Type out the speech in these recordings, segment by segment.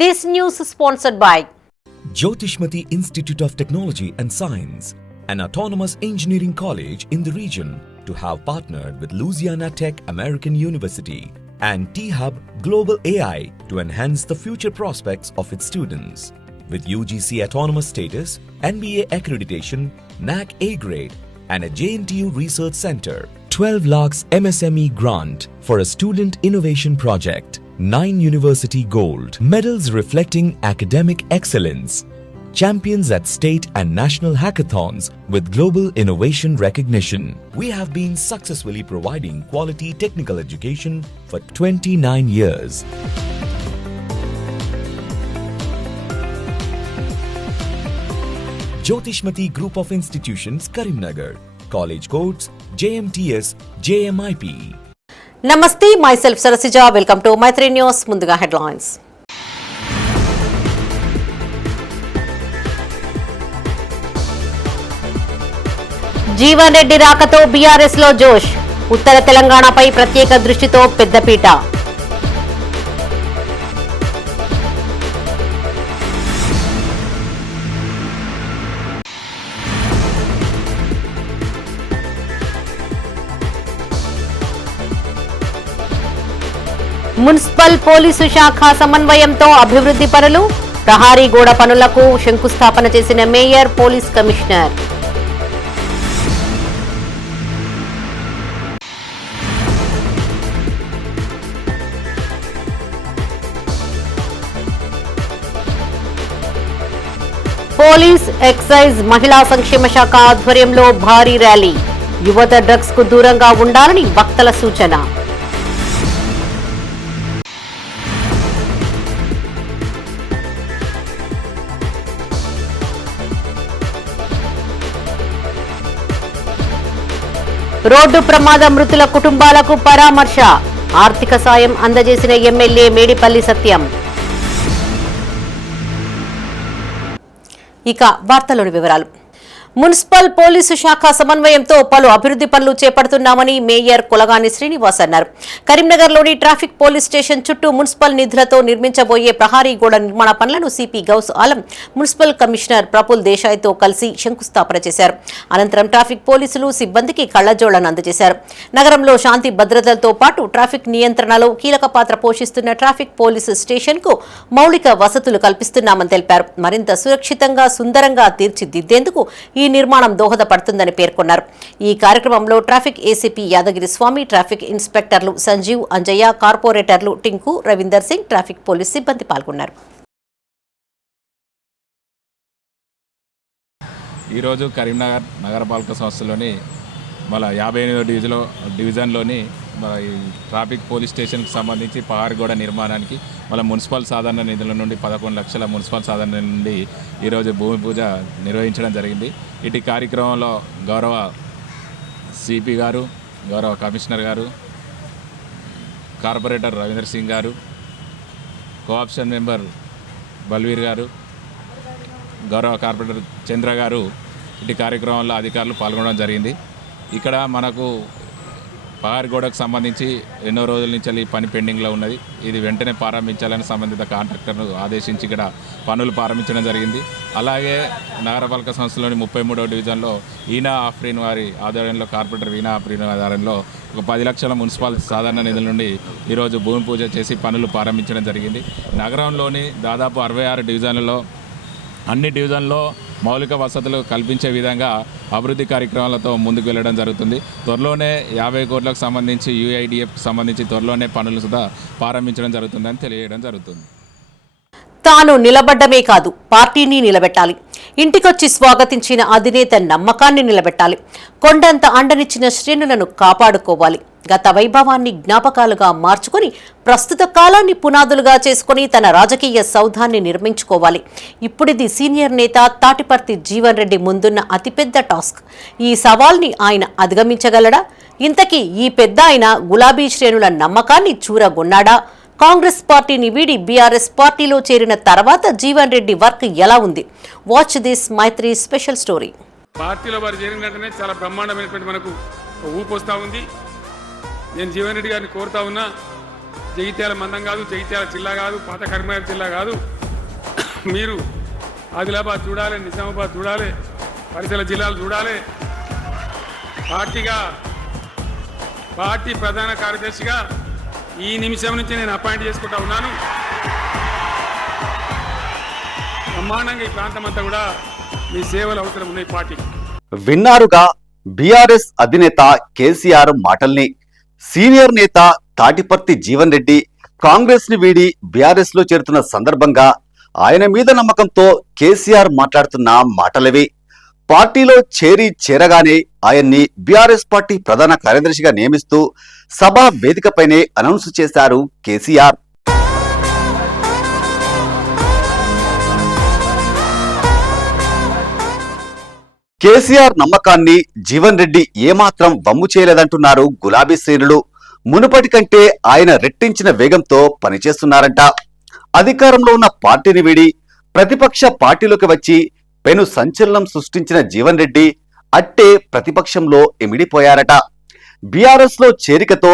This news is sponsored by Jyotishmati Institute of Technology and Science, an autonomous engineering college in the region, to have partnered with Louisiana Tech American University and T-Hub Global AI to enhance the future prospects of its students. With UGC autonomous status, NBA accreditation, NAC A grade, and a JNTU research center, 12 lakhs MSME grant for a student innovation project, 9 university gold medals reflecting academic excellence, champions at state and national hackathons with global innovation recognition. We have been successfully providing quality technical education for 29 years. Jyotishmati Group of Institutions, Karimnagar. College codes JMTS, JMIP. Namaste, myself Sarasija. Welcome to Maitri News. Munduga headlines. Jeevan Reddy రాకతో BRS లో జోష్. ఉత్తర తెలంగాణపై ప్రత్యేక దృష్టితో పెద్దపీట. Municipal police శాఖ సమన్వయంతో అభివృద్ధి పనులు. ప్రహారీ గోడ పనులకు శంకుస్థాపన చేసిన mayor, police commissioner. Police, excise, మహిళా సంక్షేమ శాఖ ఆధ్వర్యంలో భారీ ర్యాలీ. యువత డ్రగ్స్ కు దూరంగా ఉండాలని వక్తల సూచన. రోడ్డు ప్రమాద మృతుల కుటుంబాలకు పరామర్శ. ఆర్థిక సాయం అందజేసిన ఎమ్మెల్యే మేడిపల్లి సత్యం. ఇక వార్తలోని వివరాలు. మున్సిపల్ పోలీసు శాఖ సమన్వయంతో పలు అభివృద్ధి పనులు చేపడుతున్నామని మేయర్ కులగాని శ్రీనివాస్ అన్నారు. కరీంనగర్లోని ట్రాఫిక్ పోలీస్ స్టేషన్ చుట్టూ మున్సిపల్ నిధులతో నిర్మించబోయే ప్రహారీ గోడ నిర్మాణ పనులను CP Ghouse Alam, municipal commissioner Praful దేశాయ్తో కలిసి శంకుస్థాపన చేశారు. అనంతరం ట్రాఫిక్ పోలీసులు సిబ్బందికి కళ్లజోళ్లను అందజేశారు. నగరంలో శాంతి భద్రతలతో పాటు ట్రాఫిక్ నియంత్రణలో కీలక పాత్ర పోషిస్తున్న ట్రాఫిక్ పోలీసు స్టేషన్ కు మౌలిక వసతులు కల్పిస్తున్నామని తెలిపారు. మరింత సురక్షితంగా, సుందరంగా తీర్చిదిద్దేందుకు ఈ నిర్మాణం దోహదపడుతుందని పేర్కొన్నారు. ఈ కార్యక్రమంలో ట్రాఫిక్ ఏసీపీ యాదగిరి స్వామి, ట్రాఫిక్ ఇన్స్పెక్టర్లు సంజీవ్, అంజయ్య, కార్పొరేటర్లు టింకు, రవీందర్ సింగ్, ట్రాఫిక్ పోలీస్ సిబ్బంది పాల్గొన్నారు. ఈరోజు కరీంనగర్ నగరపాలక సంస్థలోని మన 58వ డివిజన్లోని మన ఈ ట్రాఫిక్ పోలీస్ స్టేషన్కి సంబంధించి ప్రహారీ గోడ నిర్మాణానికి మన మున్సిపల్ సాధారణ నిధుల నుండి 11 లక్షల మున్సిపల్ సాధారణ నిధుల నుండి ఈరోజు భూమి పూజ నిర్వహించడం జరిగింది. ఇటు కార్యక్రమంలో గౌరవ సిపి గారు, గౌరవ కమిషనర్ గారు, కార్పొరేటర్ రవీందర్ సింగ్ గారు, కోఆప్షన్ మెంబర్ బల్వీర్ గారు, గౌరవ కార్పొరేటర్ చంద్ర గారు ఇటు కార్యక్రమంలో అధికారులు పాల్గొనడం జరిగింది. ఇక్కడ మనకు ప్రహారీ గోడకు సంబంధించి ఎన్నో రోజుల నుంచి పని పెండింగ్లో ఉన్నది. ఇది వెంటనే ప్రారంభించాలని సంబంధిత కాంట్రాక్టర్ను ఆదేశించి ఇక్కడ పనులు ప్రారంభించడం జరిగింది. అలాగే నగరపాలక సంస్థలోని 33వ డివిజన్లో ఈనా ఆఫ్రీన్ వారి ఆధ్వర్యంలో, కార్పొరేటర్ ఈనా ఆఫ్రీన్ ఆధ్వర్యంలో ఒక 10 లక్షల మున్సిపల్ సాధారణ నిధుల నుండి ఈరోజు భూమి పూజ చేసి పనులు ప్రారంభించడం జరిగింది. నగరంలోని దాదాపు 66 డివిజన్లలో అన్ని డివిజన్లో మౌలిక వసతులు కల్పించే విధంగా అభివృద్ధి కార్యక్రమాలతో ముందుకు వెళ్ళడం జరుగుతుంది. త్వరలోనే 50 కోట్లకు సంబంధించి యూఐడిఎఫ్కి సంబంధించి త్వరలోనే పనులు సుధా ప్రారంభించడం జరుగుతుందని తెలియజేయడం జరుగుతుంది. తాను నిలబడ్డమే కాదు, పార్టీని నిలబెట్టాలి. ఇంటికొచ్చి స్వాగతించిన అధినేత నమ్మకాన్ని నిలబెట్టాలి. కొండంత అండనిచ్చిన శ్రేణులను కాపాడుకోవాలి. గత వైభవాన్ని జ్ఞాపకాలుగా మార్చుకుని ప్రస్తుత కాలాన్ని పునాదులుగా చేసుకుని తన రాజకీయ సౌధాన్ని నిర్మించుకోవాలి. ఇప్పుడిది సీనియర్ నేత తాటిపర్తి జీవన్ రెడ్డి ముందున్న అతిపెద్ద టాస్క్. ఈ సవాల్ని ఆయన అధిగమించగలడా? ఇంతకీ ఈ పెద్ద ఆయన గులాబీ శ్రేణుల నమ్మకాన్ని చూరగొన్నాడా? కాంగ్రెస్ పార్టీని వీడి బీఆర్ఎస్ పార్టీలో చేరిన తర్వాత జీవన్ రెడ్డి వర్క్ ఎలా ఉంది? Watch this Maitri special story. పార్టీలో వారు చేరిన వెంటనే చాలా బ్రహ్మాండమైనటువంటి మనకు ఊపు వస్తూ ఉంది. నేను జీవన్ రెడ్డి గారిని కోరుతా ఉన్నా, జగిత్యాల మందం కాదు, జగిత్యాల జిల్లా కాదు, పాత కరీంనగర్ జిల్లా కాదు. మీరు ఆదిలాబాద్ చూడాలి, నిజామాబాద్ చూడాలి, పరిసర జిల్లాలు చూడాలి. పార్టీ ప్రధాన కార్యదర్శిగా ఈ నిమిషం నుంచి నేను అపాయింట్ చేసుకుంటా ఉన్నాను. బ్రహ్మాండంగా ఈ ప్రాంతం అంతా కూడా మీ సేవలు అవసరం ఉన్నాయి పార్టీకి. విన్నారుగా బీఆర్ఎస్ అధినేత కేసీఆర్ మాటల్ని. సీనియర్ నేత తాటిపర్తి జీవన్ రెడ్డి కాంగ్రెస్ ని వీడి బీఆర్ఎస్ లో చేరుతున్న సందర్భంగా ఆయన మీద నమ్మకంతో కేసీఆర్ మాట్లాడుతున్న మాటలవి. పార్టీలో చేరగానే ఆయన్ని బీఆర్ఎస్ పార్టీ ప్రధాన కార్యదర్శిగా నియమిస్తూ సభా వేదికపైనే అనౌన్స్ చేశారు కేసీఆర్. కేసీఆర్ నమ్మకాన్ని జీవన్ రెడ్డి ఏమాత్రం వమ్ము చేయలేదంటున్నారు గులాబీ శ్రేణులు. మునుపటి కంటే ఆయన రెట్టించిన వేగంతో పనిచేస్తున్నారంట. అధికారంలో ఉన్న పార్టీని వీడి ప్రతిపక్ష పార్టీలోకి వచ్చి పెను సంచలనం సృష్టించిన జీవన్ రెడ్డి అట్టే ప్రతిపక్షంలో ఇమిడిపోయారట. బీఆర్ఎస్ లో చేరికతో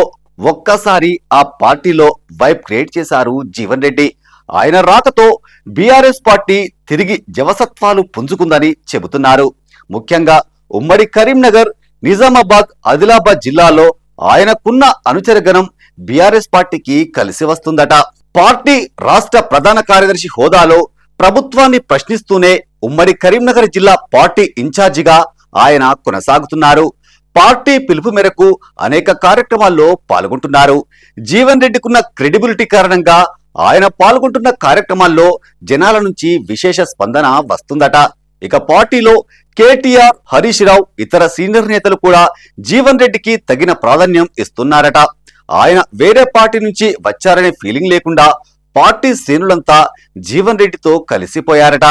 ఒక్కసారి ఆ పార్టీలో వైబ్ క్రియేట్ చేశారు జీవన్ రెడ్డి. ఆయన రాకతో బీఆర్ఎస్ పార్టీ తిరిగి జవసత్వాలు పుంజుకుందని చెబుతున్నారు. ముఖ్యంగా ఉమ్మడి కరీంనగర్, నిజామాబాద్, ఆదిలాబాద్ జిల్లాలో ఆయనకున్న అనుచరగణం బీఆర్ఎస్ పార్టీకి కలిసి వస్తుందట. పార్టీ రాష్ట్ర ప్రధాన కార్యదర్శి హోదాలో ప్రభుత్వాన్ని ప్రశ్నిస్తూనే ఉమ్మడి కరీంనగర్ జిల్లా పార్టీ ఇన్ఛార్జిగా ఆయన కొనసాగుతున్నారు. పార్టీ పిలుపు మేరకు అనేక కార్యక్రమాల్లో పాల్గొంటున్నారు. జీవన్ రెడ్డికున్న క్రెడిబిలిటీ కారణంగా ఆయన పాల్గొంటున్న కార్యక్రమాల్లో జనాల నుంచి విశేష స్పందన వస్తుందట. ఇక పార్టీలో కేటీఆర్, హరీష్ రావు, ఇతర సీనియర్ నేతలు కూడా జీవన్ రెడ్డికి తగిన ప్రాధాన్యం ఇస్తున్నారట. ఆయన వేరే పార్టీ నుంచి వచ్చారనే ఫీలింగ్ లేకుండా పార్టీ శ్రేణులంతా జీవన్ రెడ్డితో కలిసిపోయారట.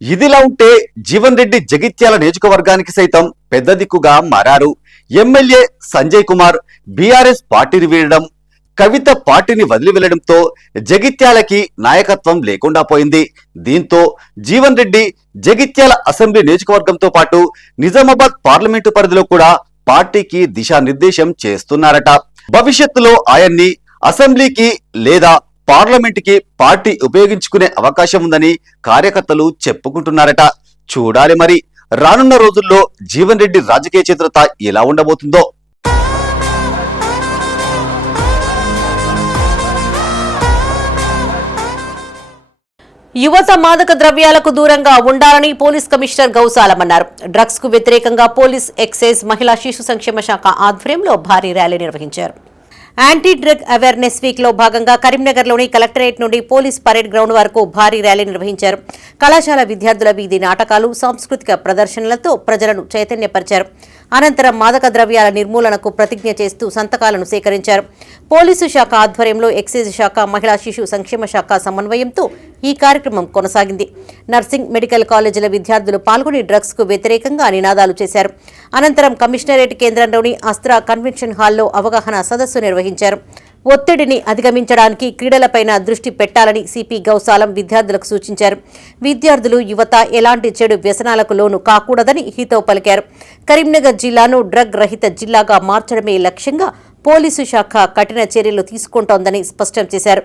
ఇదిలా ఉంటే జీవన్ రెడ్డి జగిత్యాల నియోజకవర్గానికి సైతం పెద్ద దిక్కుగా మారారు. ఎమ్మెల్యే సంజయ్ కుమార్ బీఆర్ఎస్ పార్టీని వీడడం, కవిత పార్టీని వదిలి వెళ్లడంతో జగిత్యాలకి నాయకత్వం లేకుండా పోయింది. దీంతో జీవన్ రెడ్డి జగిత్యాల అసెంబ్లీ నియోజకవర్గంతో పాటు నిజామాబాద్ పార్లమెంటు పరిధిలో కూడా పార్టీకి దిశానిర్దేశం చేస్తున్నారట. భవిష్యత్తులో ఆయన్ని అసెంబ్లీకి లేదా పార్లమెంటుకి పార్టీ ఉపయోగించుకునే అవకాశం ఉందని కార్యకర్తలు చెప్పుకుంటున్నారట. చూడాలి మరి రానున్న రోజుల్లో జీవన్ రెడ్డి రాజకీయ చిత్రత ఎలా ఉండబోతుందో. యువత మాదక ద్రవ్యాలకు దూరంగా ఉండాలని పోలీస్ కమిషనర్ గౌసాలం అన్నారు. డ్రగ్స్ కు వ్యతిరేకంగా పోలీస్, ఎక్సైజ్, మహిళా శిశు సంక్షేమ శాఖ ఆధ్వర్యంలో భారీ ర్యాలీ నిర్వహించారు. యాంటీ డ్రగ్ అవేర్నెస్ వీక్ లో భాగంగా కరీంనగర్లోని కలెక్టరేట్ నుండి పోలీస్ పరేడ్ గ్రౌండ్ వరకు భారీ ర్యాలీ నిర్వహించారు. కళాశాల విద్యార్థుల వీధి నాటకాలు, సాంస్కృతిక ప్రదర్శనలతో ప్రజలను చైతన్యపరిచారు. అనంతరం మాదక ద్రవ్యాల నిర్మూలనకు ప్రతిజ్ఞ చేస్తూ సంతకాలను సేకరించారు. పోలీసు శాఖ ఆధ్వర్యంలో ఎక్సైజ్ శాఖ, మహిళా శిశు సంక్షేమ శాఖ సమన్వయంతో ఈ కార్యక్రమం కొనసాగింది. నర్సింగ్, మెడికల్ కాలేజీల విద్యార్థులు పాల్గొని డ్రగ్స్ కు వ్యతిరేకంగా నినాదాలు చేశారు. అనంతరం కమిషనరేట్ కేంద్రంలోని అస్త్రా కన్వెన్షన్ హాల్లో అవగాహన సదస్సు నిర్వహించారు. ఒత్తిడిని అధిగమించడానికి క్రీడలపైన దృష్టి పెట్టాలని సిపి గౌసాలం విద్యార్థులకు సూచించారు. విద్యార్థులు, యువత ఎలాంటి చెడు వ్యసనాలకు లోను కాకూడదని హితవు పలికారు. కరీంనగర్ జిల్లాను డ్రగ్ రహిత జిల్లాగా మార్చడమే లక్ష్యంగా పోలీసు శాఖ కఠిన చర్యలు తీసుకుంటోందని స్పష్టం చేశారు.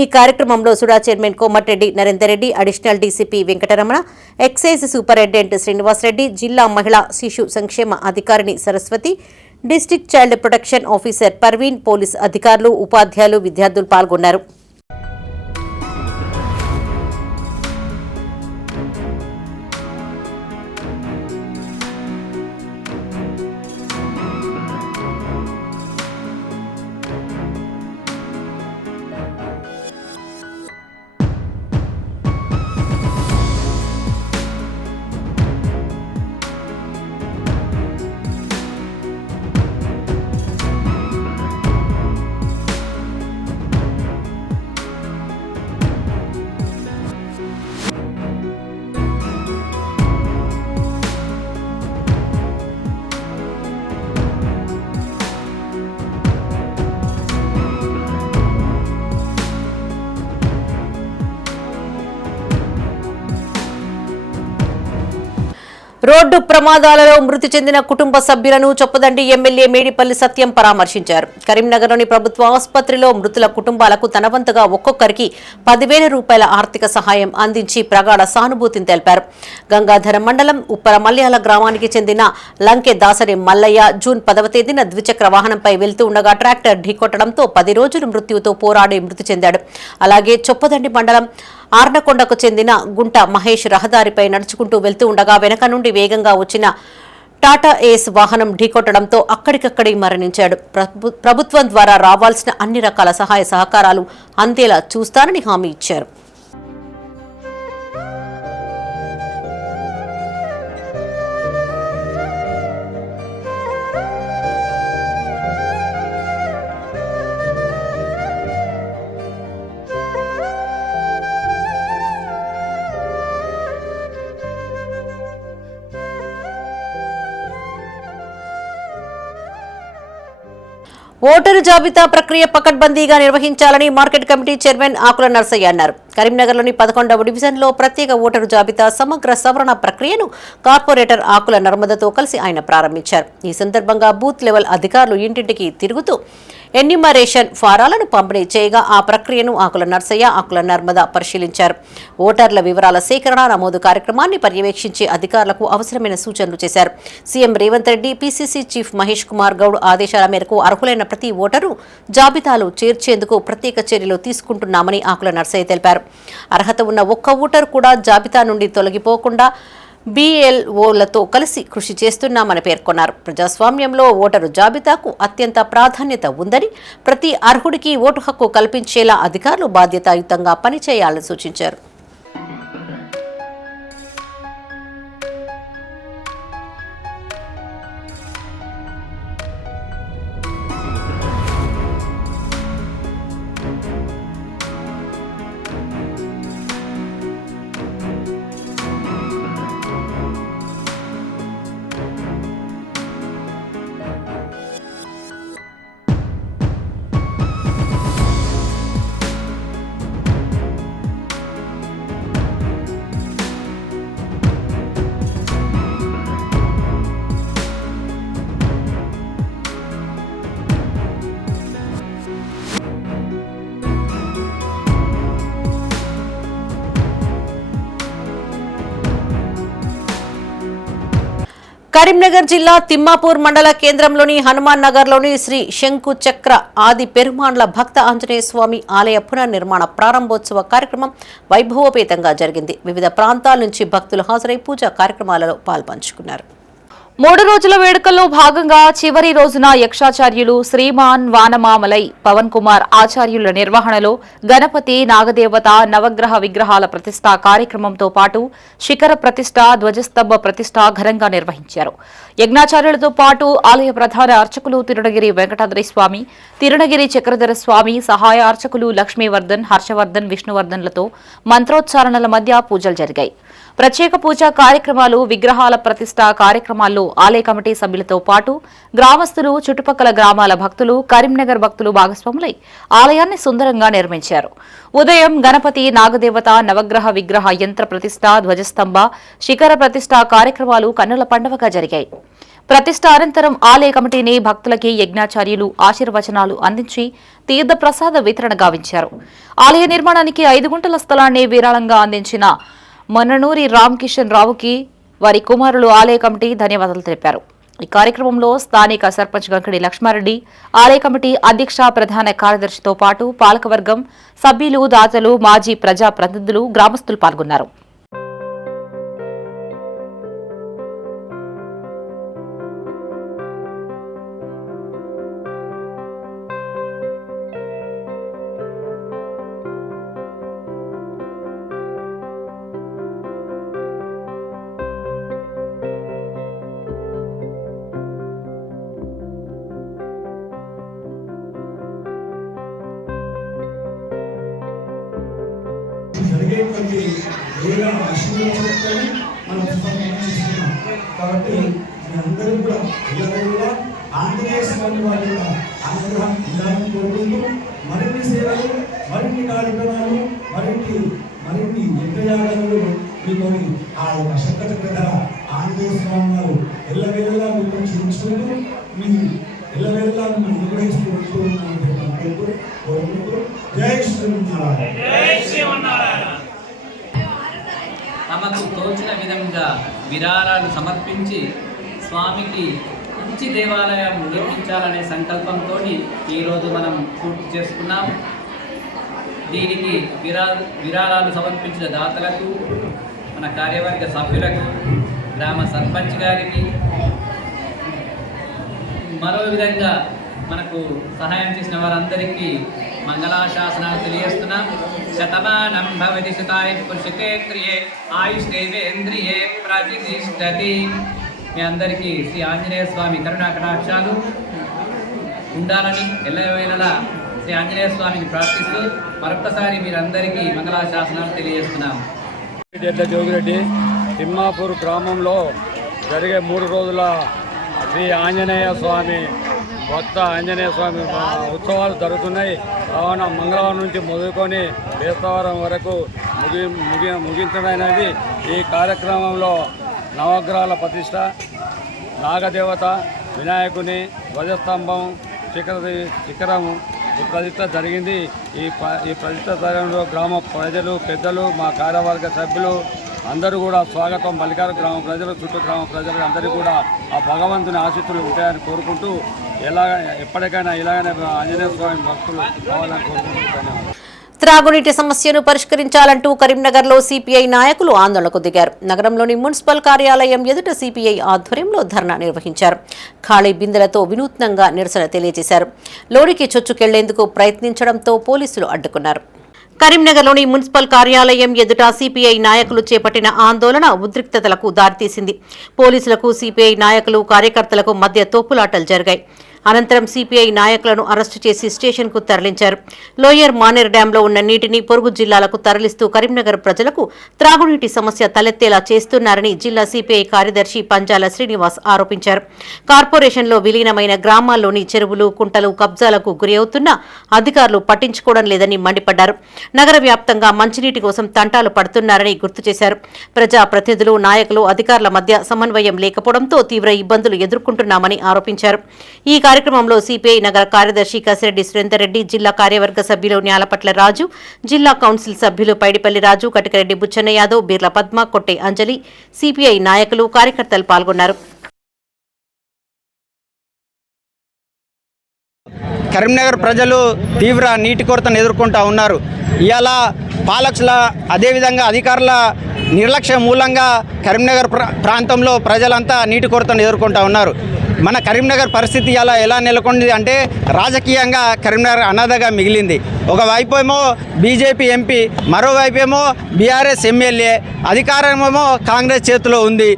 ఈ కార్యక్రమంలో SUDA chairman Komatireddy Narender Reddy, additional DCP Venkataramana, excise superintendent Srinivasa Reddy, జిల్లా మహిళా శిశు సంక్షేమ అధికారిని Saraswathi, district child protection officer Parveen, police అధికారులు, ఉపాధ్యాయులు, విద్యార్థులు పాల్గొన్నారు. రోడ్డు ప్రమాదాలలో మృతి చెందిన కుటుంబ సభ్యులను చొప్పదండి ఎమ్మెల్యే మేడిపల్లి సత్యం పరామర్శించారు. కరీంనగర్లోని ప్రభుత్వ ఆసుపత్రిలో మృతుల కుటుంబాలకు తన వంతుగా ఒక్కొక్కరికి 10,000 రూపాయల ఆర్థిక సహాయం అందించి ప్రగాఢ సానుభూతిని తెలిపారు. గంగాధర మండలం ఉప్పర మల్యాల గ్రామానికి చెందిన లంకె దాసరి మల్లయ్య జూన్ 10వ తేదీన ద్విచక్ర వాహనంపై వెళ్తూ ఉండగా ట్రాక్టర్ ఢీకొట్టడంతో 10 రోజులు మృత్యువుతో పోరాడి మృతి చెందాడు. అలాగే చొప్పదండి మండలం ఆర్నకొండకు చెందిన గుంట మహేష్ రహదారిపై నడుచుకుంటూ వెళ్తూ ఉండగా వెనక నుండి వేగంగా వచ్చిన టాటా ఏస్ వాహనం ఢీకొట్టడంతో అక్కడికక్కడే మరణించాడు. ప్రభుత్వం ద్వారా రావాల్సిన అన్ని రకాల సహాయ సహకారాలు అందేలా చూస్తానని హామీ ఇచ్చారు. ఓటరు జాబితా ప్రక్రియ పకడ్బందీగా నిర్వహించాలని మార్కెట్ కమిటీ చైర్మన్ ఆకుల నర్సయ్య అన్నారు. కరీంనగర్లోని 11వ డివిజన్లో ప్రత్యేక ఓటరు జాబితా సమగ్ర సవరణ ప్రక్రియను కార్పొరేటర్ ఆకుల నర్మదతో కలిసి ఆయన ప్రారంభించారు. ఈ సందర్భంగా బూత్ లెవెల్ అధికారులు ఇంటింటికి తిరుగుతూ ఎన్యూమరేషన్ ఫారాలను పంపిణీ చేయగా ఆ ప్రక్రియను ఆకుల నర్సయ్య ఆకుల నర్మద పరిశీలించారు. ఓటర్ల వివరాల సేకరణ నమోదు కార్యక్రమాన్ని పర్యవేక్షించి అధికారులకు అవసరమైన సూచనలు చేశారు. CM Revanth Reddy, PCC chief Mahesh Kumar Goud ఆదేశాల మేరకు అర్హులైన ప్రతి ఓటరు జాబితాలో చేర్చేందుకు ప్రత్యేక చర్యలు తీసుకుంటున్నామని ఆకుల నర్సయ్య తెలిపారు. అర్హత ఉన్న ఒక్క ఓటరు కూడా జాబితా నుండి తొలగిపోకుండా BLOలతో కలిసి కృషి చేస్తున్నామని పేర్కొన్నారు. ప్రజాస్వామ్యంలో ఓటరు జాబితాకు అత్యంత ప్రాధాన్యత ఉందని, ప్రతి అర్హుడికి ఓటు హక్కు కల్పించేలా అధికారులు బాధ్యతాయుతంగా పనిచేయాలని సూచించారు. కరీంనగర్ జిల్లా తిమ్మాపూర్ మండల కేంద్రంలోని హనుమాన్ నగర్లోని శ్రీ శంకు చక్ర ఆది పెరుమాండ్ల భక్త ఆంజనేయ స్వామి ఆలయ పునర్నిర్మాణ ప్రారంభోత్సవ కార్యక్రమం వైభవోపేతంగా జరిగింది. వివిధ ప్రాంతాల నుంచి భక్తులు హాజరై పూజా కార్యక్రమాలలో పాల్పంచుకున్నారు. 3 రోజుల వేడుకల్లో భాగంగా చివరి రోజున యక్షాచార్యులు శ్రీమాన్ వానమామలై పవన్ కుమార్ ఆచార్యుల నిర్వహణలో గణపతి, నాగదేవత, నవగ్రహ విగ్రహాల ప్రతిష్ఠ కార్యక్రమంతో పాటు శిఖర ప్రతిష్ఠ, ధ్వజస్తంభ ప్రతిష్ఠ ఘనంగా నిర్వహించారు. యజ్ఞాచార్యులతో పాటు ఆలయ ప్రధాన అర్చకులు తిరుణగిరి వెంకటాద్రి స్వామి, తిరుణగిరి చక్రధర స్వామి, సహాయ అర్చకులు లక్ష్మీవర్ధన్, హర్షవర్ధన్, విష్ణువర్ధన్లతో మంత్రోచ్చారణల మధ్య పూజలు జరిగాయి. ప్రత్యేక పూజా కార్యక్రమాలు, విగ్రహాల ప్రతిష్ఠ కార్యక్రమాల్లో ఆలయ కమిటీ సభ్యులతో పాటు గ్రామస్తులు, చుట్టుపక్కల గ్రామాల భక్తులు, కరీంనగర్ భక్తులు భాగస్వాములై ఆలయాన్ని సుందరంగా నిర్మించారు. ఉదయం గణపతి, నాగదేవత, నవగ్రహ విగ్రహ యంత్ర ప్రతిష్ఠ, ధ్వజస్తంభ, శిఖర ప్రతిష్ఠ కార్యక్రమాలు కన్నుల పండువగా జరిగాయి. ప్రతిష్ఠ అనంతరం ఆలయ కమిటీని భక్తులకి యజ్ఞాచార్యులు ఆశీర్వచనాలు అందించి తీర్థ ప్రసాద వితరణ గావించారు. ఆలయ నిర్మాణానికి 5 గుంటల స్థలాన్ని విరాళంగా అందించిన మన్ననూరి రామకిషన్ రావుకి వారి కుమారులు ఆలయ కమిటీ ధన్యవాదాలు తెలిపారు. ఈ కార్యక్రమంలో స్థానిక సర్పంచ్ గంకడి లక్ష్మారెడ్డి, ఆలయ కమిటీ అధ్యక్ష, ప్రధాన కార్యదర్శితో పాటు పాలకవర్గం సభ్యులు, దాతలు, మాజీ ప్రజా ప్రతినిధులు, గ్రామస్తులు పాల్గొన్నారు. జరిగేటువంటి వేల ఆశీర్వాదాన్ని మనం చూస్తున్నాం. కాబట్టి అందరూ కూడా పిల్లలు ఆంజనేయ స్వామి వారి యొక్క అనుగ్రహం ఉండాలని కోరుకుంటూ మరిన్ని సేవలు, మరిన్ని కార్యక్రమాలు, మరిన్ని యజ్ఞయాగాలు మీకు ఆ యొక్క శంకర ఆంజనేయ స్వామి వారు ఎల్లవేళలా మిమ్మల్ని చూసుకుంటూ మీ ఎల్లవేళలా మిమ్మల్ని అనుగ్రహిస్తూ కోరుకుంటూ జై శ్రీమన్నారాయణ. తమకు తోచిన విధంగా విరాళాలు సమర్పించి స్వామికి మంచి దేవాలయం నిర్మించాలనే సంకల్పంతో ఈరోజు మనం పూర్తి చేసుకున్నాం. దీనికి విరాళాలు సమర్పించిన దాతలకు, మన కార్యవర్గ సభ్యులకు, గ్రామ సర్పంచ్ గారికి, మరో విధంగా మనకు సహాయం చేసిన వారందరికీ మంగళాశాసనాలు తెలియజేస్తున్నాం. శతమానం భవతి శతాయ పురుషితేంద్రియే ఆయుష్ేంద్రియే ప్రతిష్టతి. మీ అందరికీ శ్రీ ఆంజనేయ స్వామి కరుణా కటాక్షాలు ఉండాలని ఎల్లవేళలా శ్రీ ఆంజనేయ స్వామిని ప్రార్థిస్తూ మరొకసారి మీరందరికీ మంగళాశాసనాలు తెలియజేస్తున్నాం. జోగిరెడ్డి తిమ్మాపూర్ గ్రామంలో జరిగే 3 రోజుల శ్రీ ఆంజనేయ స్వామి కొత్త ఆంజనేయ స్వామి ఉత్సవాలు జరుగుతున్నాయి. కావున మంగళవారం నుంచి మొదలుకొని బేస్తవారం వరకు ముగించడమైనది. ఈ కార్యక్రమంలో నవగ్రహాల ప్రతిష్ట, నాగదేవత, వినాయకుని ధ్వజస్తంభం, శిఖరము ప్రతిష్ట జరిగింది. ఈ ప్రతిష్ట సమయంలో గ్రామ ప్రజలు, పెద్దలు, మా కార్యవర్గ సభ్యులు అందరూ కూడా స్వాగతం పలికారు. గ్రామ ప్రజలు, చుట్టూ గ్రామ ప్రజలు అందరూ కూడా ఆ భగవంతుని ఆశీస్సులు ఉంటాయని కోరుకుంటూ ఎప్పటికైనా ఇలాగనే ఆంజనేయ స్వామి భక్తులు కావాలని కోరుకుంటున్నాను. త్రాగునీటి సమస్యను పరిష్కరించాలంటూ కరీంనగర్లో సిపిఐ నాయకులు ఆందోళనకు దిగారు. నగరంలోని మున్సిపల్ కార్యాలయం ఎదుట సిపిఐ ఆధ్వర్యంలో ధర్నా నిర్వహించారు. ఖాళీ బిందెలతో వినూత్నంగా నిరసన తెలియజేశారు. లోనికి చొచ్చుకెళ్లేందుకు ప్రయత్నించడంతో పోలీసులు అడ్డుకున్నారు. కరీంనగర్లోని మున్సిపల్ కార్యాలయం ఎదుట సిపిఐ నాయకులు చేపట్టిన ఆందోళన ఉద్రిక్తతలకు దారితీసింది. పోలీసులకు సిపిఐ నాయకులు, కార్యకర్తలకు మధ్య తోపులాటలు జరిగాయి. అనంతరం సిపిఐ నాయకులను అరెస్టు చేసి స్టేషన్కు తరలించారు. లోయర్ మానేర్ డ్యాంలో ఉన్న నీటిని పొరుగు జిల్లాలకు తరలిస్తూ కరీంనగర్ ప్రజలకు త్రాగునీటి సమస్య తలెత్తేలా చేస్తున్నారని జిల్లా సిపిఐ కార్యదర్శి పంజాల శ్రీనివాస్ ఆరోపించారు. కార్పొరేషన్లో విలీనమైన గ్రామాల్లోని చెరువులు, కుంటలు కబ్జాలకు గురి అవుతున్నా అధికారులు పట్టించుకోవడం లేదని మండిపడ్డారు. నగర వ్యాప్తంగా మంచినీటి కోసం తంటాలు పడుతున్నారని గుర్తు చేశారు. ప్రజాప్రతినిధులు, నాయకులు, అధికారుల మధ్య సమన్వయం లేకపోవడంతో తీవ్ర ఇబ్బందులు ఎదుర్కొంటున్నామని ఆరోపించారు. ఈ కార్యక్రమంలో సిపిఐ నగర కార్యదర్శి కసిరెడ్డి సురేందర్ రెడ్డి, జిల్లా కార్యవర్గ సభ్యులు న్యాలపట్ల రాజు, జిల్లా కౌన్సిల్ సభ్యులు పైడిపల్లి రాజు, కటికరెడ్డి బుచ్చన్న యాదవ్, బీర్ల పద్మ, కొట్టే అంజలి, సిపిఐ నాయకులు, కార్యకర్తలు పాల్గొన్నారు. కరీంనగర్ ప్రజలు తీవ్ర నీటి కొరతను ఎదుర్కొంటూ ఉన్నారు. ఇవాళ పాలకుల అదేవిధంగా అధికారుల నిర్లక్ష్యం మూలంగా కరీంనగర్ ప్రాంతంలో ప్రజలంతా నీటి కొరతను ఎదుర్కొంటూ ఉన్నారు. మన కరీంనగర్ పరిస్థితి ఎలా నెలకొంది అంటే రాజకీయంగా కరీంనగర్ అనాథగా మిగిలింది. ఒకవైపు ఏమో బీజేపీ ఎంపీ, మరోవైపు ఏమో బీఆర్ఎస్ ఎమ్మెల్యే, అధికారమేమో కాంగ్రెస్ చేతిలో ఉంది.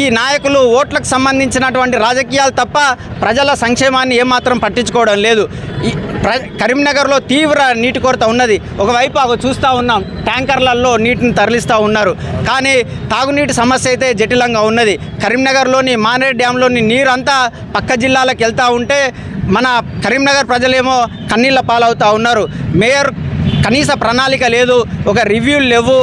ఈ నాయకులు ఓట్లకు సంబంధించినటువంటి రాజకీయాలు తప్ప ప్రజల సంక్షేమాన్ని ఏమాత్రం పట్టించుకోవడం లేదు. కరీంనగర్లో తీవ్ర నీటి కొరత ఉన్నది. ఒకవైపు అవి చూస్తూ ఉన్నాం, ట్యాంకర్లలో నీటిని తరలిస్తూ ఉన్నారు. కానీ తాగునీటి సమస్య అయితే జటిలంగా ఉన్నది. కరీంనగర్లోని మానేర్ డ్యాంలోని నీరు అంతా పక్క జిల్లాలకు వెళ్తూ ఉంటే మన కరీంనగర్ ప్రజలేమో కన్నీళ్ల పాలవుతూ ఉన్నారు. మేయర్ కనీస ప్రణాళిక లేదు, ఒక రివ్యూలు లేవు.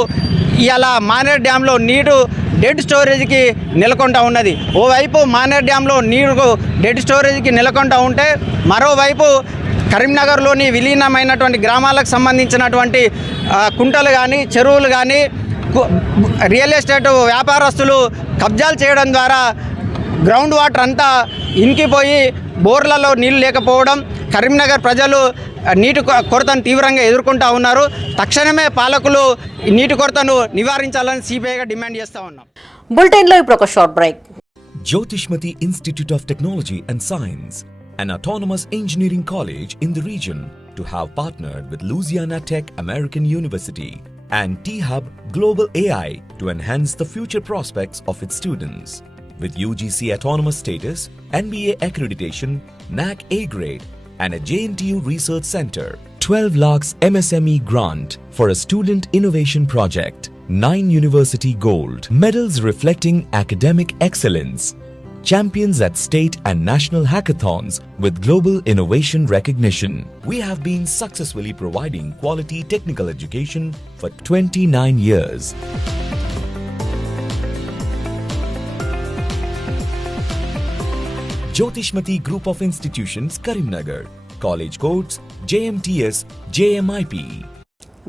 ఇలా మానేర్ డ్యాంలో నీరు డెడ్ స్టోరేజ్కి నెలకొంటూ ఉన్నది. ఓవైపు మానేర్ డ్యాంలో నీరు డెడ్ స్టోరేజ్కి నెలకొంటూ ఉంటే మరోవైపు కరీంనగర్లోని విలీనమైనటువంటి గ్రామాలకు సంబంధించినటువంటి కుంటలు కానీ, చెరువులు కానీ రియల్ ఎస్టేట్ వ్యాపారస్తులు కబ్జాలు చేయడం ద్వారా గ్రౌండ్ వాటర్ అంతా ఇంకిపోయి బోర్లలో నీళ్లు లేకపోవడం, కరీంనగర్ ప్రజలు నీటి కొరతను తీవ్రంగా ఎదుర్కొంటూ ఉన్నారు. తక్షణమే పాలకులు నీటి కొరతను నివారించాలని సిపిఐగా డిమాండ్ చేస్తూ ఉన్నాం. బులెటిన్లో ఇప్పుడు ఒక short break. Jyotishmati Institute of Technology and Science, an autonomous engineering college in the region, to have partnered with Louisiana Tech American University and T-Hub Global AI to enhance the future prospects of its students. With UGC autonomous status, NBA accreditation, NAC A grade, and a JNTU research center, 12 lakhs MSME grant for a student innovation project, 9 university gold medals reflecting academic excellence, champions at state and national hackathons with global innovation recognition. We have been successfully providing quality technical education for 29 years. Jyotishmati Group of Institutions, Karimnagar. College codes JMTS, JMIP.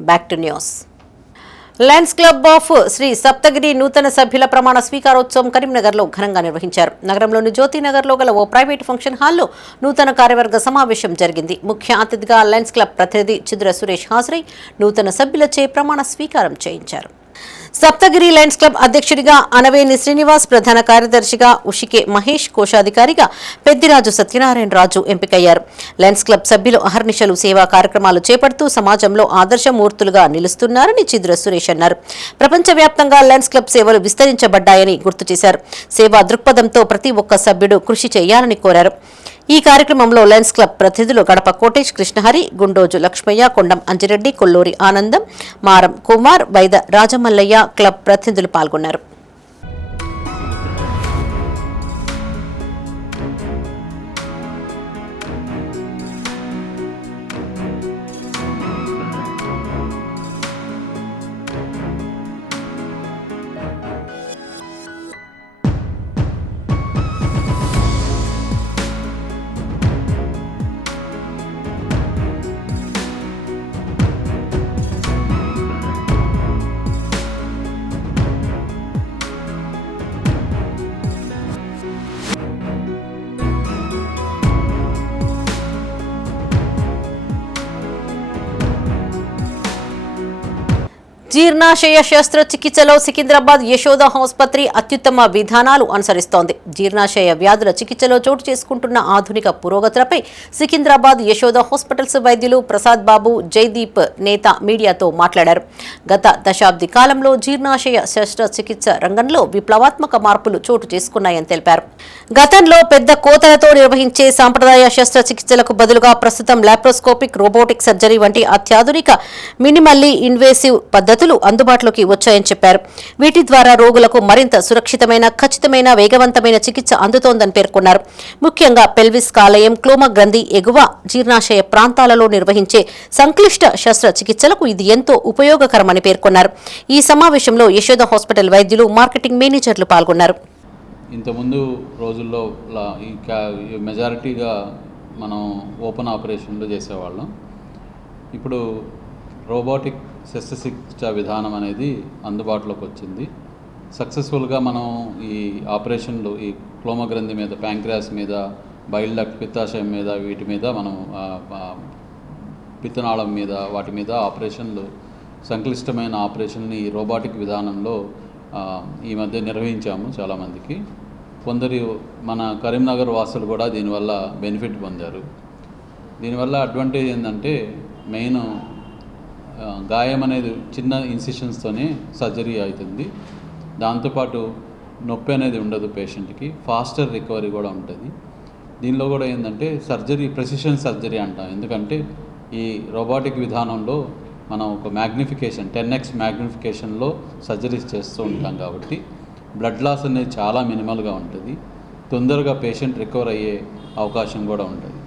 Back to news. Lions club of Sri Saptagiri నూతన సభ్యుల ప్రమాణ స్వీకారోత్సవం కరీంనగర్లో ఘనంగా నిర్వహించారు. నగరంలోని జ్యోతినగర్లో గల ఓ private function హాల్లో నూతన కార్యవర్గ సమావేశం జరిగింది. ముఖ్య అతిథిగా లయన్స్ క్లబ్ ప్రతినిధి చిదుర సురేష్ హాజరై నూతన సభ్యులచే ప్రమాణ స్వీకారం చేయించారు. సప్తగిరి లయన్స్ క్లబ్ అధ్యక్షుడిగా అనవేని శ్రీనివాస్, ప్రధాన కార్యదర్శిగా ఉషికే మహేష్, కోశాధికారిగా పెద్దిరాజు సత్యనారాయణ రాజు ఎంపికయ్యారు. లయన్స్ క్లబ్ సభ్యులు అహర్నిశలు సేవా కార్యక్రమాలు చేపడుతూ సమాజంలో ఆదర్శమూర్తులుగా నిలుస్తున్నారని చిద్ర సురేష్ అన్నారు. ప్రపంచవ్యాప్తంగా లయన్స్ క్లబ్ సేవలు విస్తరించబడ్డాయని గుర్తు చేశారు. సేవా దృక్పథంతో ప్రతి ఒక్క సభ్యుడు కృషి చేయాలని కోరారు. ఈ కార్యక్రమంలో లయన్స్ క్లబ్ ప్రతినిధులు గడప కోటేష్ కృష్ణహరి, గుండోజు లక్ష్మయ్య, కొండం అంజిరెడ్డి, కొల్లూరి ఆనందం, మారం కుమార్, వైద రాజమల్లయ్య క్లబ్ ప్రతినిధులు పాల్గొన్నారు. జీర్ణాశయ శస్త్రచికిత్సలో సికింద్రాబాద్ యశోద ఆసుపత్రి అత్యుత్తమ విధానాలు అనుసరిస్తోంది. జీర్ణాశయ వ్యాధుల చికిత్సలో చోటు చేసుకుంటున్న ఆధునిక పురోగతులపై సికింద్రాబాద్ యశోద హాస్పిటల్స్ వైద్యులు ప్రసాద్ బాబు, జైదీప్ నేత మీడియాతో మాట్లాడారు. గత దశాబ్ది కాలంలో జీర్ణాశయ శస్త్రచికిత్స రంగంలో విప్లవాత్మక మార్పులు చోటు చేసుకున్నాయని తెలిపారు. గతంలో పెద్ద కోతలతో నిర్వహించే సాంప్రదాయ శస్త్రచికిత్సలకు బదులుగా ప్రస్తుతం లాప్రోస్కోపిక్, రోబోటిక్ సర్జరీ వంటి అత్యాధునిక మినిమల్లీ ఇన్వేసివ్ పద్ధతులు అందుబాటులోకి వచ్చాయని చెప్పారు. వీటి ద్వారా రోగులకు మరింత సురక్షితమైన, ఖచ్చితమైన, వేగవంతమైన చికిత్స అందుతోందని పేర్కొన్నారు. ముఖ్యంగా పెల్విస్ కాలేయం, క్లోమ గ్రంథి, ఎగువ జీర్ణాశయ ప్రాంతాలలో నిర్వహించే సంక్లిష్ట శస్త్రచికిత్సలకు ఇది ఎంతో ఉపయోగకరమని పేర్కొన్నారు. ఈ సమావేశంలో యశోద హాస్పిటల్ వైద్యులు, మార్కెటింగ్ మేనేజర్లు పాల్గొన్నారు. ఇంతకుముందు రోజుల్లో మెజారిటీగా మనం ఓపెన్ ఆపరేషన్లు చేసేవాళ్ళం. ఇప్పుడు రోబోటిక్ శస్త్రచికిత్స విధానం అనేది అందుబాటులోకి వచ్చింది. సక్సెస్ఫుల్గా మనం ఈ ఆపరేషన్లు ఈ క్లోమగ్రంథి మీద, ప్యాంక్రియాస్ మీద, బైల్ డక్ట్, పిత్తాశయం మీద, వీటి మీద మనం పిత్తనాళం మీద, వాటి మీద ఆపరేషన్లు, సంక్లిష్టమైన ఆపరేషన్ని రోబోటిక్ విధానంలో ఈ మధ్య నిర్వహించాము చాలామందికి. కొందరు మన కరీంనగర్ వాసులు కూడా దీనివల్ల బెనిఫిట్ పొందారు. దీనివల్ల అడ్వాంటేజ్ ఏంటంటే మెయిన్ గాయం అనేది చిన్న ఇన్సిషన్స్తోనే సర్జరీ అవుతుంది. దాంతోపాటు నొప్పి అనేది ఉండదు పేషెంట్కి, ఫాస్టర్ రికవరీ కూడా ఉంటుంది. దీనిలో కూడా ఏంటంటే సర్జరీ ప్రెసిషన్ సర్జరీ అంటాం. ఎందుకంటే ఈ రోబోటిక్ విధానంలో మనం ఒక మ్యాగ్నిఫికేషన్ 10x మ్యాగ్నిఫికేషన్లో సర్జరీస్ చేస్తూ ఉంటాం కాబట్టి బ్లడ్ లాస్ అనేది చాలా మినిమల్గా ఉంటుంది. తొందరగా పేషెంట్ రికవర్ అయ్యే అవకాశం కూడా ఉంటుంది.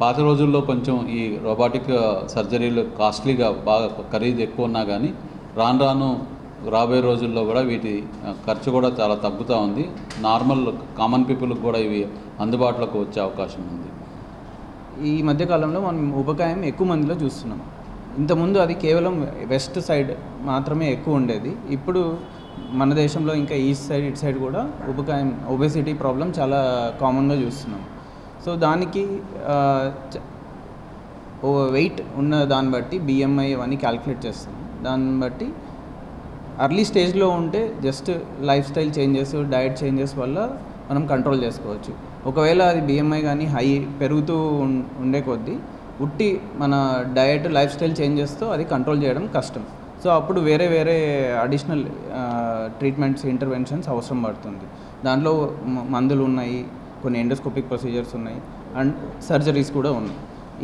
పాత రోజుల్లో కొంచెం ఈ రోబోటిక్ సర్జరీలు కాస్ట్లీగా, బాగా ఖరీదు ఎక్కువ ఉన్నా కానీ రాను రాబోయే రోజుల్లో కూడా వీటి ఖర్చు కూడా చాలా తగ్గుతూ ఉంది. నార్మల్ కామన్ పీపుల్కి కూడా ఇవి అందుబాటులోకి వచ్చే అవకాశం ఉంది. ఈ మధ్యకాలంలో మనం ఉపకాయం ఎక్కువ మందిలో చూస్తున్నాం. ఇంతకుముందు అది కేవలం వెస్ట్ సైడ్ మాత్రమే ఎక్కువ ఉండేది. ఇప్పుడు మన దేశంలో ఇంకా ఈస్ట్ సైడ్, ఇటు సైడ్ కూడా ఉపకాయం, ఒబెసిటీ ప్రాబ్లం చాలా కామన్గా చూస్తున్నాం. సో దానికి వెయిట్ ఉన్న దాన్ని బట్టి BMI అవన్నీ క్యాలిక్యులేట్ చేస్తాం. దాన్ని బట్టి అర్లీ స్టేజ్లో ఉంటే just life style changes, diet changes వల్ల మనం కంట్రోల్ చేసుకోవచ్చు. ఒకవేళ అది BMI కానీ హై పెరుగుతూ ఉండే కొద్దీ ఉట్టి మన డయట్, లైఫ్ స్టైల్ చేంజెస్తో అది కంట్రోల్ చేయడం కష్టం. సో అప్పుడు వేరే అడిషనల్ ట్రీట్మెంట్స్, ఇంటర్వెన్షన్స్ అవసరం పడుతుంది. దాంట్లో మందులు ఉన్నాయి, కొన్ని ఎండోస్కోపిక్ ప్రొసీజర్స్ ఉన్నాయి, అండ్ సర్జరీస్ కూడా ఉన్నాయి.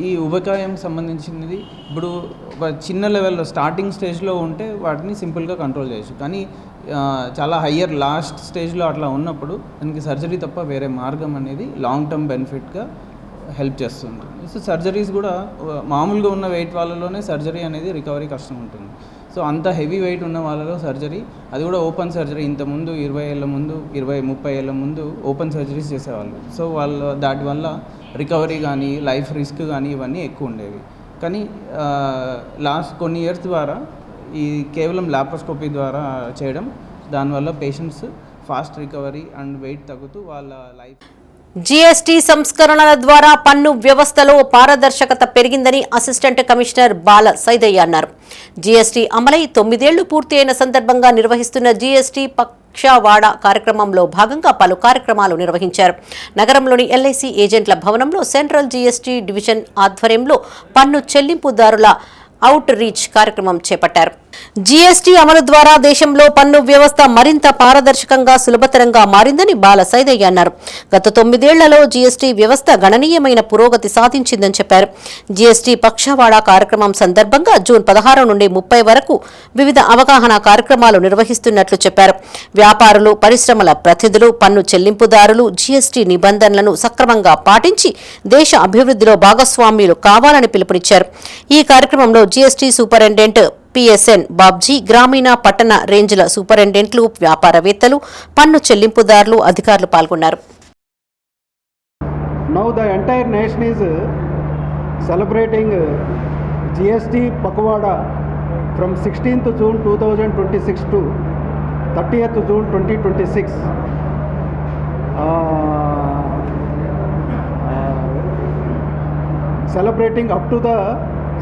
ఈ ఉబకాయం సంబంధించినది ఇప్పుడు ఒక చిన్న లెవెల్లో స్టార్టింగ్ స్టేజ్లో ఉంటే వాటిని సింపుల్గా కంట్రోల్ చేయొచ్చు. కానీ చాలా హయ్యర్ లాస్ట్ స్టేజ్లో అట్లా ఉన్నప్పుడు దానికి సర్జరీ తప్ప వేరే మార్గం అనేది లాంగ్ టర్మ్ బెనిఫిట్గా హెల్ప్ చేస్తుంది. సో సర్జరీస్ కూడా మామూలుగా ఉన్న వెయిట్ వాళ్ళలోనే సర్జరీ అనేది రికవరీ కష్టం ఉంటుంది. సో అంత హెవీ వెయిట్ ఉన్న వాళ్ళలో సర్జరీ, అది కూడా ఓపెన్ సర్జరీ. ఇంతకుముందు 20 ఏళ్ళ ముందు 20-30 ఏళ్ళ ముందు ఓపెన్ సర్జరీస్ చేసేవాళ్ళు. సో వాళ్ళు దాటి వల్ల రికవరీ కానీ లైఫ్ రిస్క్ కానీ ఇవన్నీ ఎక్కువ ఉండేవి. కానీ లాస్ట్ కొన్ని ఇయర్స్ ద్వారా ఈ కేవలం లాప్రోస్కోపీ ద్వారా చేయడం, దానివల్ల patients fast recovery and weight తగ్గుతూ వాళ్ళ లైఫ్. జీఎస్టీ సంస్కరణల ద్వారా పన్ను వ్యవస్థలో పారదర్శకత పెరిగిందని అసిస్టెంట్ కమిషనర్ బాల సైదయ్య అన్నారు. జీఎస్టీ అమలై 9 ఏళ్లు పూర్తి అయిన సందర్భంగా నిర్వహిస్తున్న జీఎస్టీ పక్షవాడ కార్యక్రమంలో భాగంగా పలు కార్యక్రమాలు నిర్వహించారు. నగరంలోని ఎల్ఐసి ఏజెంట్ల భవనంలో సెంట్రల్ జీఎస్టీ డివిజన్ ఆధ్వర్యంలో పన్ను చెల్లింపుదారుల అవుట్ రీచ్ కార్యక్రమం చేపట్టారు. జీఎస్టీ అమలు ద్వారా దేశంలో పన్ను వ్యవస్థ మరింత పారదర్శకంగా సులభతరంగా మారిందని బాల సైదయ్య అన్నారు. గత 9 ఏళ్లలో జీఎస్టీ వ్యవస్థ గణనీయమైన పురోగతి సాధించిందని చెప్పారు. జీఎస్టీ పక్షవాడ కార్యక్రమం సందర్భంగా జూన్ 16 నుండి 30 వరకు వివిధ అవగాహన కార్యక్రమాలు నిర్వహిస్తున్నట్లు చెప్పారు. వ్యాపారులు, పరిశ్రమల ప్రతినిధులు, పన్ను చెల్లింపుదారులు జీఎస్టీ నిబంధనలను సక్రమంగా పాటించి దేశ అభివృద్ధిలో భాగస్వామ్యులు కావాలని పిలుపునిచ్చారు. ఈ కార్యక్రమంలో జీఎస్టీ సూపరింటెండెంట్ పిఎస్ఎన్ బాబ్జీ, గ్రామీణ పట్టణ రేంజ్ల సూపరింటెండెంట్లు, వ్యాపారవేత్తలు, పన్ను చెల్లింపుదారులు, అధికారులు పాల్గొన్నారు. Now the entire nation is celebrating GST Pakawada from 16th June 2026 to 30th June 2026. Celebrating up to the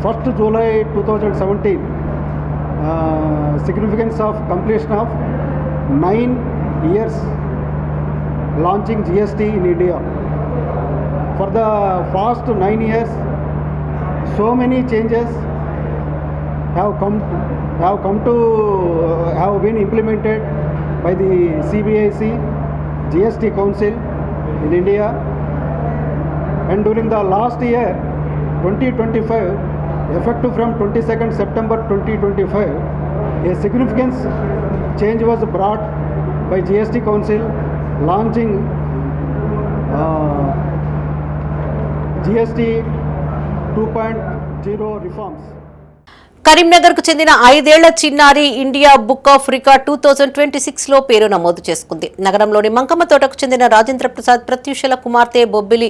1st July 2017. Significance of completion of 9 years launching GST in India. For the past 9 years, so many changes have been implemented by the CBIC GST Council in India, and during the last year 2025, effective from 22nd September 2025, a significant change was brought by GST Council launching GST 2.0 reforms. కరీంనగర్కు చెందిన 5 ఏళ్ల చిన్నారి India book of record 2026లో పేరు నమోదు చేసుకుంది. నగరంలోని మంకమ్మ తోటకు చెందిన రాజేంద్ర ప్రసాద్ ప్రత్యూషల కుమార్తె బొబ్బిలి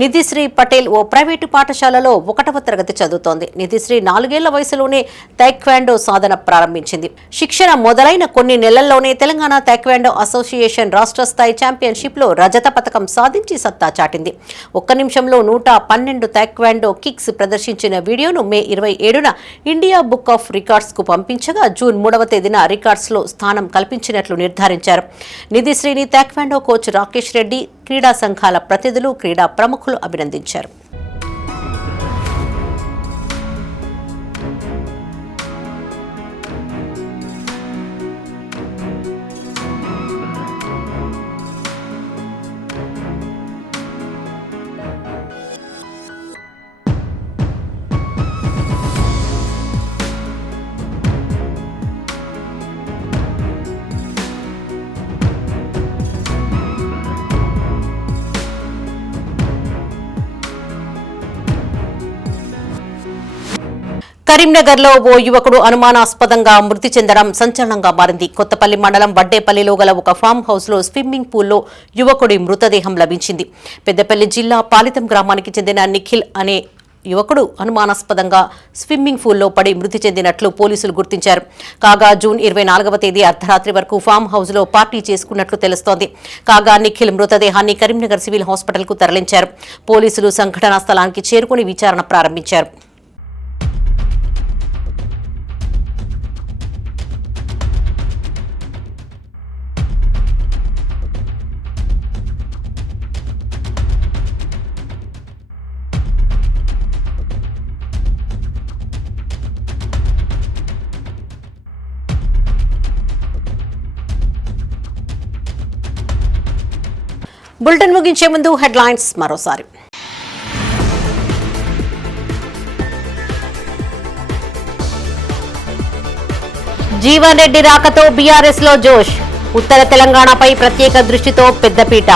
నిధిశ్రీ పటేల్ ఓ ప్రైవేటు పాఠశాలలో 1వ తరగతి చదువుతోంది. నిధిశ్రీ 4 ఏళ్ల వయసులోనే తైక్వాండో సాధన ప్రారంభించింది. శిక్షణ మొదలైన కొన్ని నెలల్లోనే తెలంగాణ తైక్వాండో అసోసియేషన్ రాష్ట్ర స్థాయి ఛాంపియన్షిప్లో రజత పతకం సాధించి సత్తా చాటింది. 1 నిమిషంలో 112 తైక్వాండో కిక్స్ ప్రదర్శించిన వీడియోను మే 27న ఇండియా బుక్ ఆఫ్ రికార్డ్స్ కు పంపించగా జూన్ 3వ తేదీన రికార్డ్స్ లో స్థానం కల్పించినట్లు నిర్ధారించారు. నిధిశ్రీని తైక్వాండో కోచ్ రాకేష్ రెడ్డి, క్రీడా సంఘాల ప్రతినిధులు, క్రీడా ప్రముఖులు అభినందించారు. కరీంనగర్లో ఓ యువకుడు అనుమానాస్పదంగా మృతి చెందడం సంచలనంగా మారింది. కొత్తపల్లి మండలం వడ్డేపల్లిలో గల ఒక ఫామ్ హౌస్లో స్విమ్మింగ్ పూల్లో యువకుడి మృతదేహం లభించింది. పెద్దపల్లి జిల్లా పాలితం గ్రామానికి చెందిన నిఖిల్ అనే యువకుడు అనుమానాస్పదంగా స్విమ్మింగ్ పూల్లో పడి మృతి చెందినట్లు పోలీసులు గుర్తించారు. కాగా జూన్ 24వ తేదీ అర్ధరాత్రి వరకు ఫామ్ హౌస్లో పార్టీ చేసుకున్నట్లు తెలుస్తోంది. కాగా నిఖిల్ మృతదేహాన్ని కరీంనగర్ సివిల్ హాస్పిటల్కు తరలించారు. పోలీసులు సంఘటనా స్థలానికి చేరుకుని విచారణ ప్రారంభించారు. బులెటిన్ ముగించే ముందు హెడ్లైన్స్ మరోసారి. జీవన్ రెడ్డి రాకతో బీఆర్ఎస్ లో జోష్. ఉత్తర తెలంగాణపై ప్రత్యేక దృష్టితో పెద్దపీట.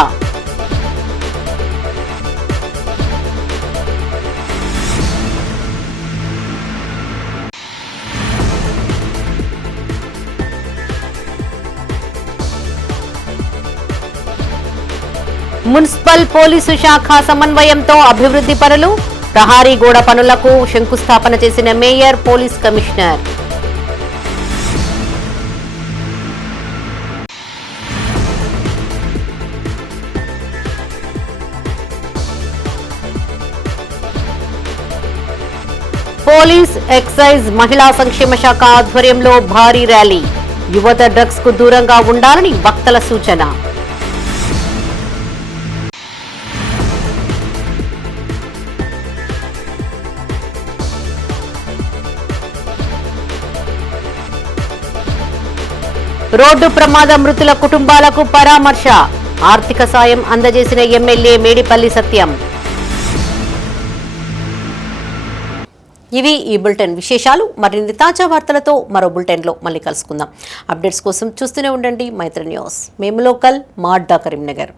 మున్సిపల్ పోలీసు శాఖ సమన్వయంతో అభివృద్ధి పనులు, ప్రహారీ గోడ పనులకు శంకుస్థాపన చేసిన mayor, police commissioner. Police, excise, మహిళా సంక్షేమ శాఖ ఆధ్వర్యంలో భారీ ర్యాలీ, యువత డ్రగ్స్ కు దూరంగా ఉండాలని వక్తల సూచన. రోడ్డు ప్రమాద మృతుల కుటుంబాలకు పరామర్శ, ఆర్థిక సాయం అందజేసిన ఎమ్మెల్యే మేడిపల్లి సత్యం. ఇవి ఈ బులెటిన్ విశేషాలు. మరిన్ని తాజా వార్తలతో మరో బులెటిన్లో మళ్ళీ కలుసుకుందాం. అప్డేట్స్ కోసం చూస్తూనే ఉండండి మైత్రి న్యూస్. మేము లోకల్, మా అడ్డా కరీంనగర్.